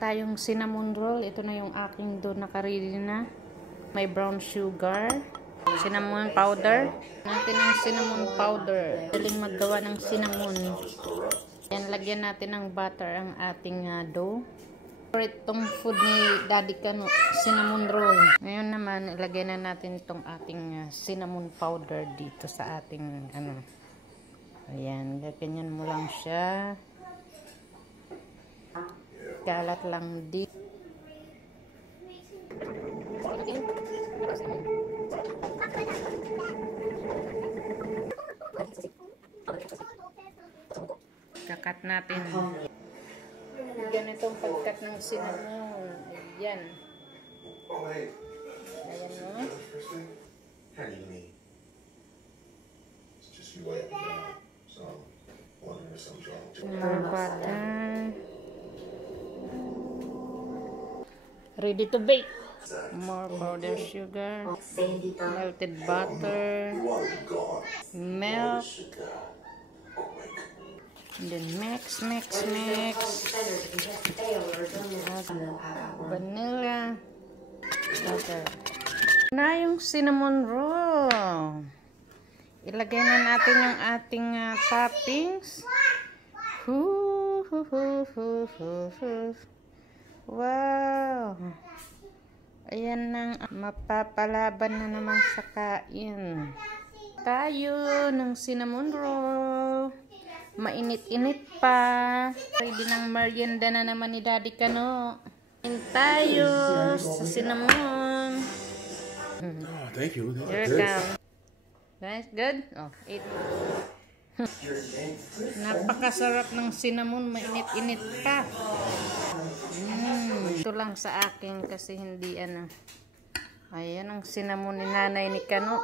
Tayong cinnamon roll. Ito na yung aking doon nakaready na. May brown sugar, cinnamon powder. Natin ang cinnamon powder. Daling maggawa ng cinnamon. Yan, lagyan natin ng butter ang ating dough. Itong food ni Daddy Kano, cinnamon roll. Ngayon naman, ilagay na natin itong ating cinnamon powder dito sa ating Ayan, ganyan mo lang siya. Kalat lang dito. Kakat natin. Ganitong pagkat ng cinnamon. Ayan. Ayan mo. More butter. Ready to bake. More powdered sugar. Melted butter. Milk. And then mix. Vanilla. Butter. Na yung cinnamon roll. Ilagay na natin yung ating toppings. Wow. Ayan nang mapapalaban na naman sa kain. Tayo ng cinnamon roll. Mainit-init pa. Ready ng merienda na naman ni Daddy Kano. Tayo sa cinnamon. Oh, thank you. Here it comes. Guys, good? Oh, eat. Napakasarap ng cinnamon. Mainit-init pa. Ito lang sa akin kasi hindi Ayan ang cinnamon ni Nanay ni Kano.